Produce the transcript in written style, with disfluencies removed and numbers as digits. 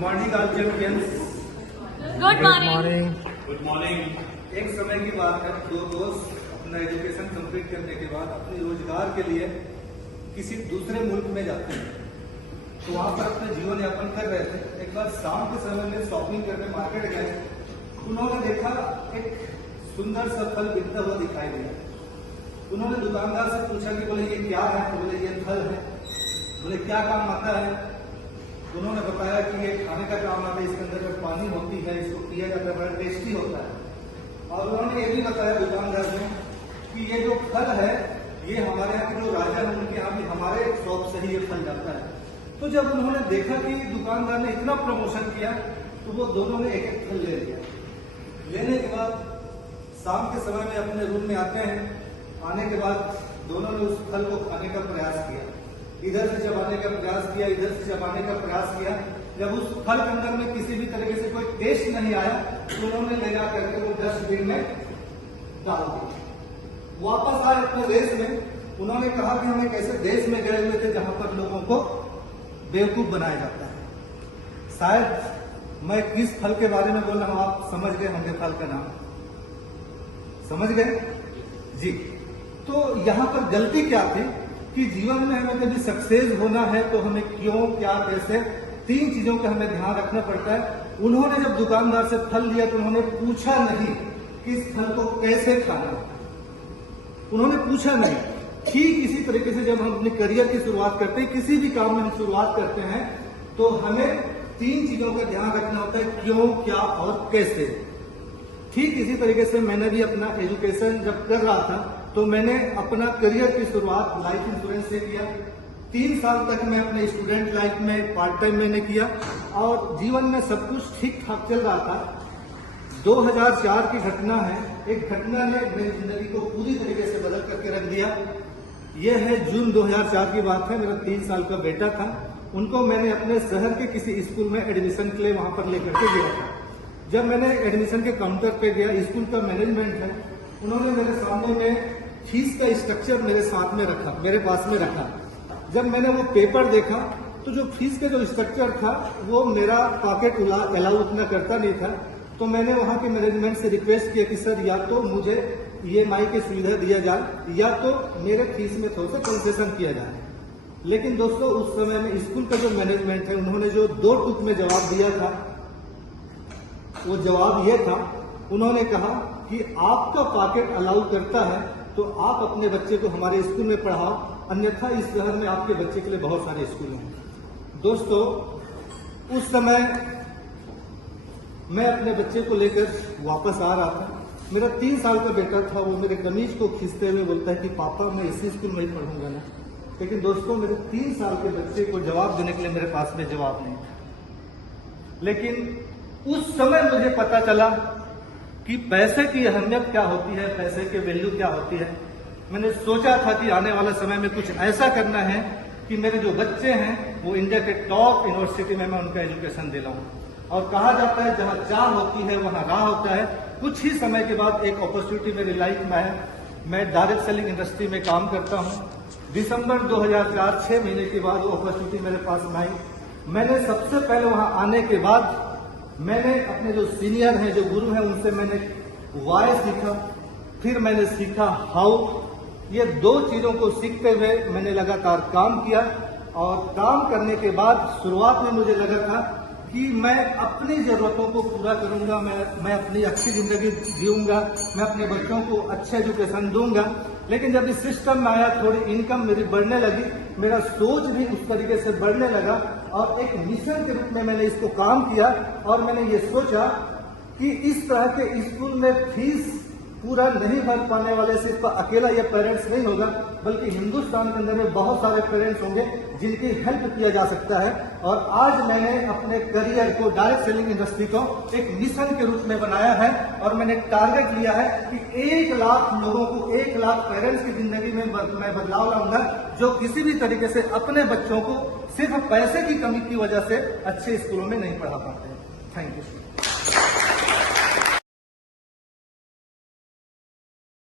Morning all champions. Good morning. Good morning. एक समय की बात है, दो दोस्त अपना एजुकेशन कंप्लीट करने के बाद अपने रोजगार के लिए किसी दूसरे मुल्क में जाते हैं, तो वहां पर अपने जीवन यापन कर रहे थे। एक बार शाम के समय में शॉपिंग करने मार्केट गए, उन्होंने देखा एक सुंदर सा फल बिकता हुआ दिखाई दिया। उन्होंने दुकानदार से पूछा कि बोले ये क्या है? तो बोले ये फल है। बोले क्या काम आता है? उन्होंने बताया कि ये खाने का काम आता है, इसके अंदर जो पानी होती है इसको पिया जाता है, बड़ा टेस्टी होता है। और उन्होंने ये भी बताया दुकानदार ने कि ये जो फल है ये हमारे यहाँ के जो राजा है उनके यहाँ भी हमारे शॉप से ही ये फल जाता है। तो जब उन्होंने देखा कि दुकानदार ने इतना प्रमोशन किया तो वो दोनों ने एक एक फल ले लिया। लेने के बाद शाम के समय में अपने रूम में आते हैं। आने के बाद दोनों ने उस फल को खाने का प्रयास किया, इधर से चबाने का प्रयास किया, इधर से चबाने का प्रयास किया। जब उस फल के अंदर में किसी भी तरीके से कोई टेस्ट नहीं आया तो उन्होंने ले जा करके वो डस्टबिन में डाल दिया। वापस आए अपने देश में। उन्होंने कहा कि हम एक ऐसे देश में गए हुए थे जहां पर लोगों को बेवकूफ बनाया जाता है। शायद मैं किस फल के बारे में बोल रहा हूं, आप समझ गए होंगे फल का नाम, समझ गए जी। तो यहां पर गलती क्या थी कि जीवन में हमें कभी सक्सेस होना है तो हमें क्यों, क्या, कैसे, तीन चीजों का हमें ध्यान रखना पड़ता है। उन्होंने जब दुकानदार से फल लिया तो उन्होंने पूछा नहीं कि इस फल को कैसे खाना है, उन्होंने पूछा नहीं। ठीक इसी तरीके से जब हम अपने करियर की शुरुआत करते हैं, किसी भी काम में हम शुरुआत करते हैं तो हमें तीन चीजों का ध्यान रखना होता है, क्यों, क्या और कैसे। ठीक इसी तरीके से मैंने भी अपना एजुकेशन जब कर रहा था तो मैंने अपना करियर की शुरुआत लाइफ इंश्योरेंस से किया। 3 साल तक मैं अपने स्टूडेंट लाइफ में पार्ट टाइम मैंने किया और जीवन में सब कुछ ठीक ठाक चल रहा था। 2004 की घटना है, एक घटना ने मेरी जिंदगी को पूरी तरीके से बदल करके रख दिया। यह है जून 2004 की बात है। मेरा 3 साल का बेटा था, उनको मैंने अपने शहर के किसी स्कूल में एडमिशन के लिए वहां पर लेकर के गया था। जब मैंने एडमिशन के काउंटर पे गया, स्कूल का मैनेजमेंट है, उन्होंने मेरे सामने में फीस का स्ट्रक्चर मेरे साथ में रखा, मेरे पास में रखा। जब मैंने वो पेपर देखा तो जो फीस का जो स्ट्रक्चर था वो मेरा पॉकेट अलाउ उतना करता नहीं था। तो मैंने वहां के मैनेजमेंट से रिक्वेस्ट किया कि सर या तो मुझे EMI की सुविधा दिया जाए या तो मेरे फीस में थोड़ा सा कंसेशन किया जाए। लेकिन दोस्तों उस समय में स्कूल का जो मैनेजमेंट है उन्होंने जो 2 टूक में जवाब दिया था वो जवाब ये था, उन्होंने कहा कि आपका पॉकेट अलाउ करता है तो आप अपने बच्चे को हमारे स्कूल में पढ़ाओ, अन्यथा इस शहर में आपके बच्चे के लिए बहुत सारे स्कूल हैं। दोस्तों उस समय मैं अपने बच्चे को लेकर वापस आ रहा था। मेरा 3 साल का बेटा था, वो मेरे कमीज को खींचते हुए बोलता है कि पापा मैं इसी स्कूल में ही पढ़ूंगा ना। लेकिन दोस्तों मेरे 3 साल के बच्चे को जवाब देने के लिए मेरे पास में जवाब नहीं था। लेकिन उस समय मुझे पता चला कि पैसे की अहमियत क्या होती है, पैसे की वैल्यू क्या होती है। मैंने सोचा था कि आने वाले समय में कुछ ऐसा करना है कि मेरे जो बच्चे हैं वो इंडिया के टॉप यूनिवर्सिटी में मैं उनका एजुकेशन दिलाऊं। और कहा जाता है जहां चाह होती है वहां राह होता है। कुछ ही समय के बाद एक अपॉर्चुनिटी मेरी लाइफ में है। मैं डायरेक्ट सेलिंग इंडस्ट्री में काम करता हूं। दिसंबर 2004 6 महीने के बाद वो अपॉर्चुनिटी मेरे पास में आई। मैंने सबसे पहले वहां आने के बाद मैंने अपने जो सीनियर हैं, जो गुरु हैं, उनसे मैंने वाई सीखा, फिर मैंने सीखा हाउ। ये 2 चीजों को सीखते हुए मैंने लगातार काम किया और काम करने के बाद शुरुआत में मुझे लगा था कि मैं अपनी जरूरतों को पूरा करूंगा, मैं अपनी अच्छी जिंदगी जीऊंगा, मैं अपने बच्चों को अच्छा एजुकेशन दूंगा। लेकिन जब इस सिस्टम में आया, थोड़ी इनकम मेरी बढ़ने लगी, मेरा सोच भी उस तरीके से बढ़ने लगा और एक मिशन के रूप में मैंने इसको काम किया। और मैंने ये सोचा कि इस तरह के स्कूल में फीस पूरा नहीं भर पाने वाले सिर्फ अकेला ये पेरेंट्स नहीं होगा, बल्कि हिंदुस्तान के अंदर में बहुत सारे पेरेंट्स होंगे जिनकी हेल्प किया जा सकता है। और आज मैंने अपने करियर को, डायरेक्ट सेलिंग इंडस्ट्री को एक मिशन के रूप में बनाया है और मैंने टारगेट लिया है कि 1 लाख लोगों को, 1 लाख पेरेंट्स की जिंदगी में मैं बदलाव लाऊंगा, जो किसी भी तरीके से अपने बच्चों को सिर्फ पैसे की कमी की वजह से अच्छे स्कूलों में नहीं पढ़ा पाते। Thank you.